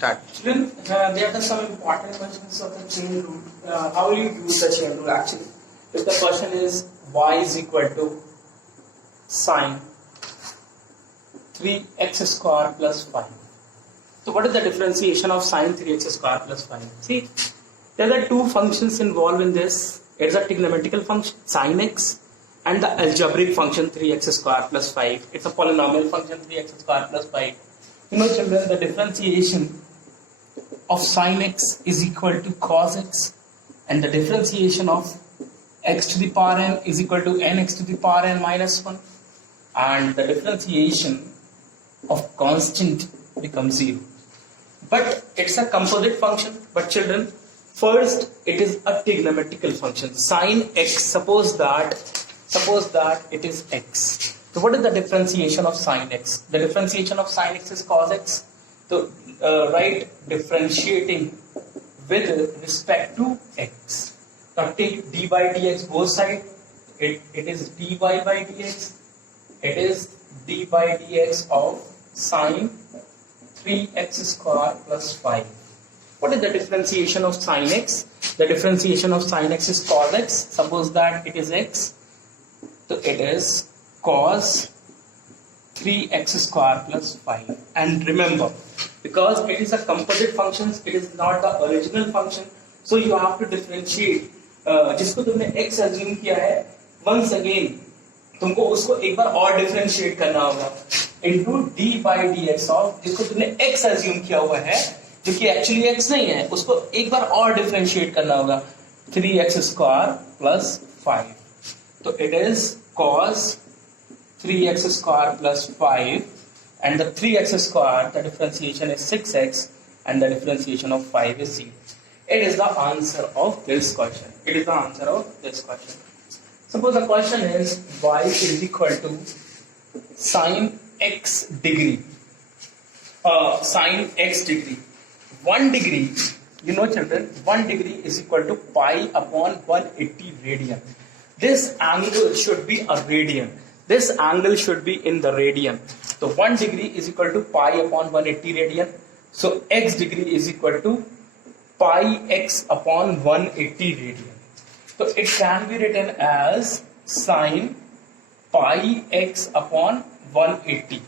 start. Children, there are some important questions of the chain rule. How will you use the chain rule actually? If the question is y is equal to sine 3x square plus 5. So what is the differentiation of sine 3x square plus 5? See, there are two functions involved in this. It's a trigonometrical function sine x and the algebraic function 3x square plus 5. It's a polynomial function 3x square plus 5. You know children, the differentiation of sine x is equal to cos x, and the differentiation of x to the power n is equal to nx to the power n minus 1, and the differentiation of constant becomes 0. But it's a composite function. But children, first it is a trigonometrical function sine x. Suppose that it is x. So what is the differentiation of sine x? The differentiation of sine x is cos x. So write differentiating with respect to x. Now take d by dx both sides. It is dy by dx. It is d by dx of sine 3x square plus 5. What is the differentiation of sine x? The differentiation of sine x is cos x. Suppose that it is x. So it is cos 3x square plus 5. And remember, because it is a composite function, it is not the original function. So you have to differentiate. जिसको तुमने x assume किया है, once again तुमको उसको एक बार और differentiate करना होगा into d by dx of जिसको तुमने x assume किया हुआ है, जो कि actually x नहीं है, उसको एक बार और differentiate करना होगा 3x square plus 5. तो it is cos 3x square plus 5, and the 3x square, the differentiation is 6x, and the differentiation of 5 is 0. It is the answer of this question. It is the answer of this question. Suppose the question is y is equal to sine x degree. Sine x degree. 1 degree, you know children, 1 degree is equal to pi upon 180 radian. This angle should be a radian. This angle should be in the radian. So 1 degree is equal to pi upon 180 radian. So x degree is equal to pi x upon 180 radian. So it can be written as sine pi x upon 180.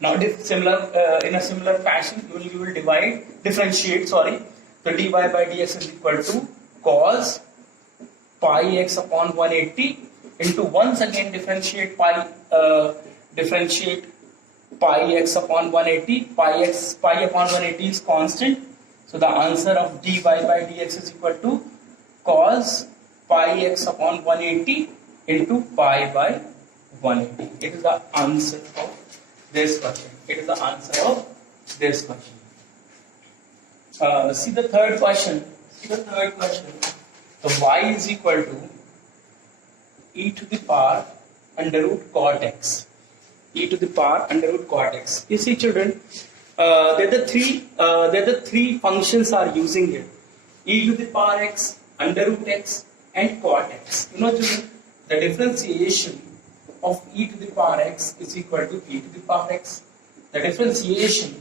Now in a similar fashion, you will differentiate. So dy by dx is equal to cos pi x upon 180 into once again differentiate pi x upon 180. Pi upon 180 is constant. So the answer of dy by dx is equal to cos pi x upon 180 into pi by 180. It is the answer of this question. It is the answer of this question. See the third question. So y is equal to e to the power under root cot x. E to the power under root cot x. You see children, there are the three functions are using here. E to the power x, under root x, and cot x. You know children, the differentiation of e to the power x is equal to e to the power x. The differentiation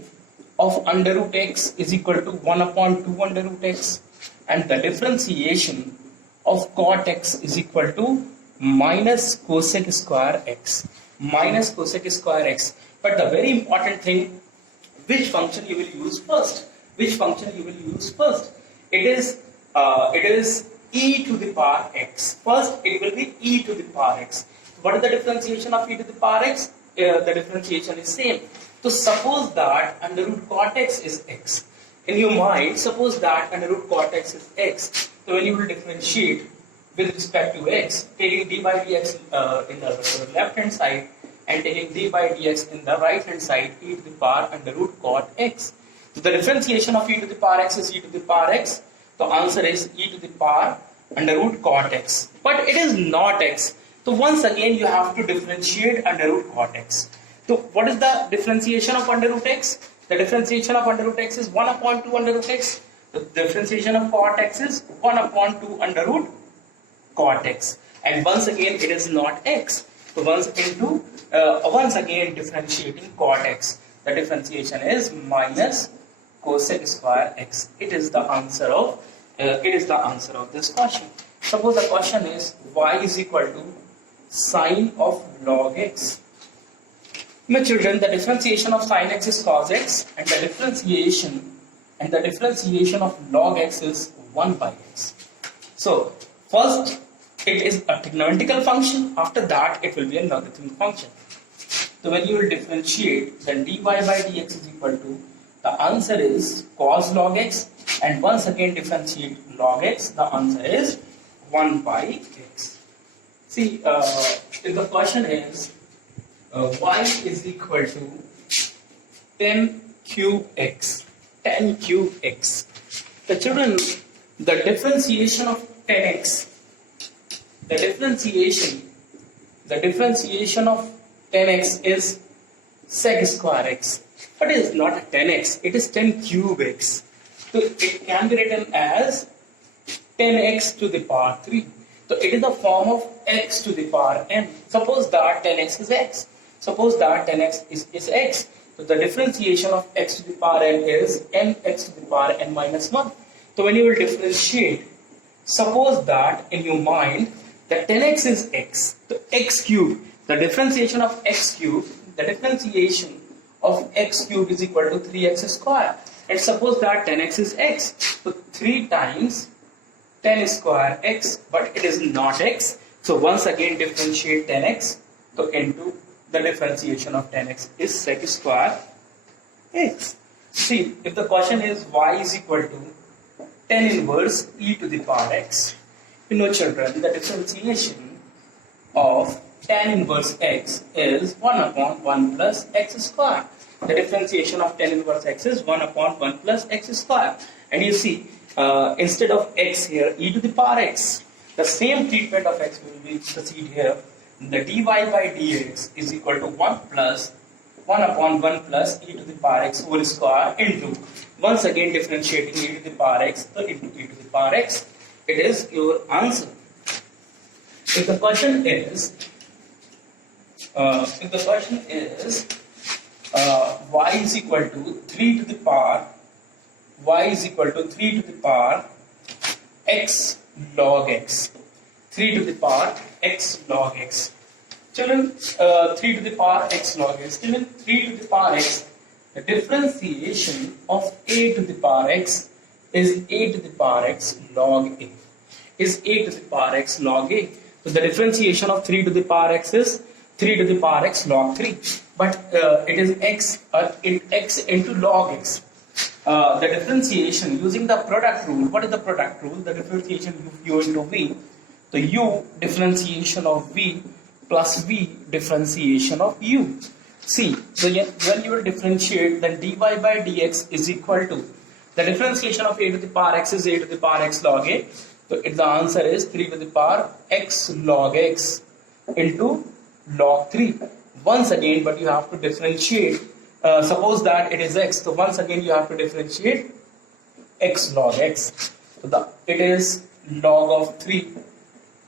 of under root x is equal to 1 upon 2 under root x. And the differentiation of cot x is equal to minus cosec square x. Minus cosec square x. But the very important thing, which function you will use first? Which function you will use first? It is e to the power x. First, it will be e to the power x. What is the differentiation of e to the power x? The differentiation is same. So suppose that under root cot x is x. In your mind, suppose that under root cot x is x. So when you will differentiate with respect to x, taking d by dx in the left hand side and taking d by dx in the right hand side, e to the power under root cot x. So the differentiation of e to the power x is e to the power x. The answer is e to the power under root cot x. But it is not x. So once again you have to differentiate under root cot x. So what is the differentiation of under root x? The differentiation of under root x is 1 upon 2 under root x. The differentiation of cot x is 1 upon 2 under root cot x. And once again it is not x. So once again differentiating cot x. The differentiation is minus cosec square x. It is the answer of this question. Suppose the question is y is equal to sine of log x. My children, the differentiation of sine x is cos x, and the differentiation of log x is 1 by x. So first it is a trigonometrical function. After that it will be a logarithmic function. So when you will differentiate, then dy by dx is equal to, the answer is cos log x, and once again differentiate log x, the answer is 1 by x. See, if the question is y is equal to 10 cube x, the children, the differentiation of 10x, the differentiation of 10x is sec square x, but it is not 10x, it is 10 cube x. So it can be written as 10x to the power 3. So it is the form of x to the power n. Suppose that 10x is x. Suppose that 10x is x. So the differentiation of x to the power n is nx to the power n minus 1. So when you will differentiate, suppose that in your mind that 10x is x. So x cube, the differentiation of x cube, is equal to 3x square. And suppose that 10x is x. So 3 times 10 square x, but it is not x. So once again differentiate 10x. So into the differentiation of 10x is sec square x. See, if the question is y is equal to 10 inverse e to the power x, you know children, the differentiation of tan inverse x is 1 upon 1 plus x square. The differentiation of tan inverse x is 1 upon 1 plus x square. And you see, instead of x here, e to the power x, the same treatment of x will be proceed here. The dy by dx is equal to 1 plus 1 upon 1 plus e to the power x whole square into, once again differentiating e to the power x, so into e to the power x. It is your answer. If the question is y is equal to 3 to the power x log x, 3 to the power x log x. Children, 3 to the power x log x. Children, 3 to the power x, the differentiation of a to the power x is a to the power x log a. Is a to the power x log a. So the differentiation of 3 to the power x is 3 to the power x log 3. But it is x into log x. The differentiation using the product rule. What is the product rule? The differentiation of u into v. The u differentiation of v plus v differentiation of u. See, so when you will differentiate, then dy by dx is equal to, the differentiation of a to the power x is a to the power x log a. So the answer is 3 to the power x log x into log 3. Once again, but you have to differentiate. Suppose that it is x, so once again you have to differentiate x log x. So it is log of 3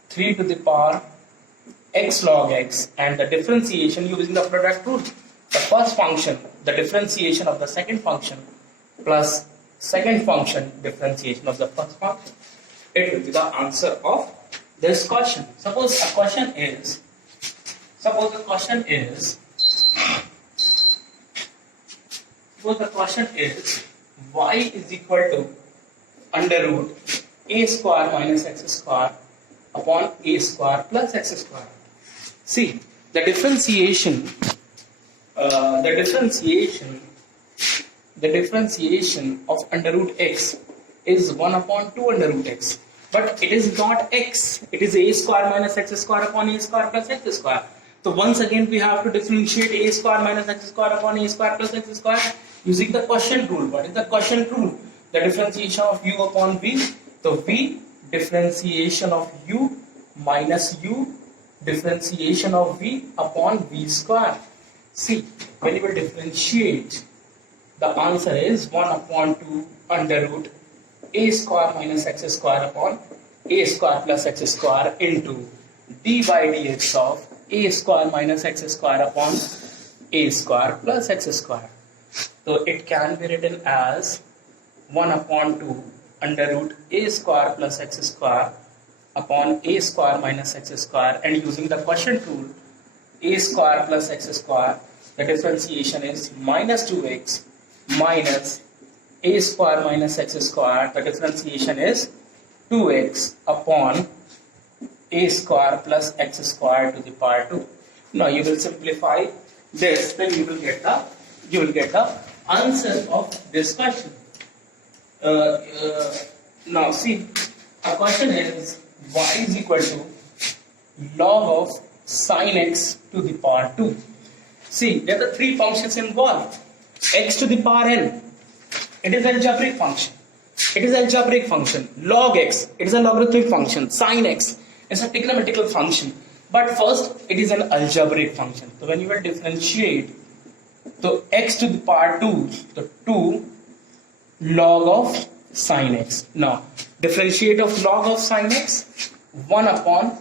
to the power x log x, and the differentiation using the product rule. The first function, the differentiation of the second function plus second function differentiation of the first function. It will be the answer of this question. Suppose the question is y is equal to under root a square minus x square upon a square plus x square. See, the differentiation of under root x is 1 upon 2 under root x. But it is not x. It is a square minus x square upon a square plus x square. So once again we have to differentiate a square minus x square upon a square plus x square using the quotient rule. What is the quotient rule? The differentiation of u upon v. So v differentiation of u minus u differentiation of v upon v square. See, when you will differentiate, the answer is 1 upon 2 under root a square minus x square upon a square plus x square into d by dx of a square minus x square upon a square plus x square. So it can be written as 1 upon 2 under root a square plus x square upon a square minus x square, and using the quotient rule, a square plus x square, the differentiation is minus 2x minus a square minus x square, the differentiation is 2x upon a square plus x square to the power 2. Now you will simplify this, then you will get the answer of this question. Now see, our question is y is equal to log of sine x to the power 2. See, there are the three functions involved. X to the power n, it is algebraic function. It is algebraic function. Log x, it is a logarithmic function. Sine x is a trigonometrical function. But first, it is an algebraic function. So when you will differentiate, so x to the power 2, so 2 log of sine x. Now, differentiate of log of sine x, 1 upon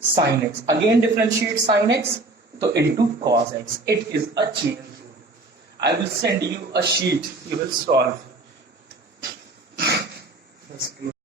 sine x. Again differentiate sine x, so into cos x. It is a chain rule. I will send you a sheet, you will solve.